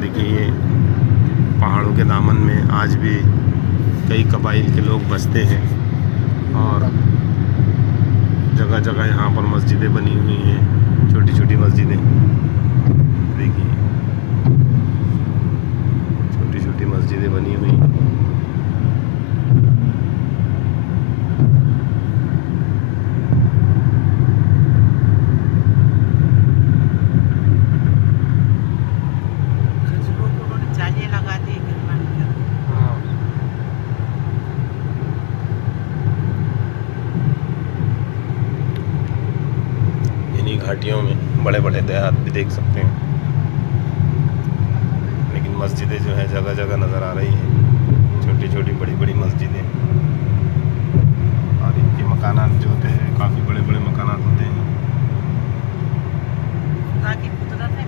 देखिए ये पहाड़ों के दामन में आज भी कई कबाइल के लोग बसते हैं और जगह जगह यहाँ पर मस्जिदें बनी हुई हैं, छोटी छोटी मस्जिदें। देखिए छोटी छोटी मस्जिदें बनी हुई हैं। घाटियों में बड़े बड़े देहात भी देख सकते हैं, लेकिन मस्जिदें जो है जगह जगह नज़र आ रही हैं, छोटी छोटी बड़ी बड़ी मस्जिदें। और इनके मकानात जो होते हैं काफ़ी बड़े बड़े मकानात होते हैं।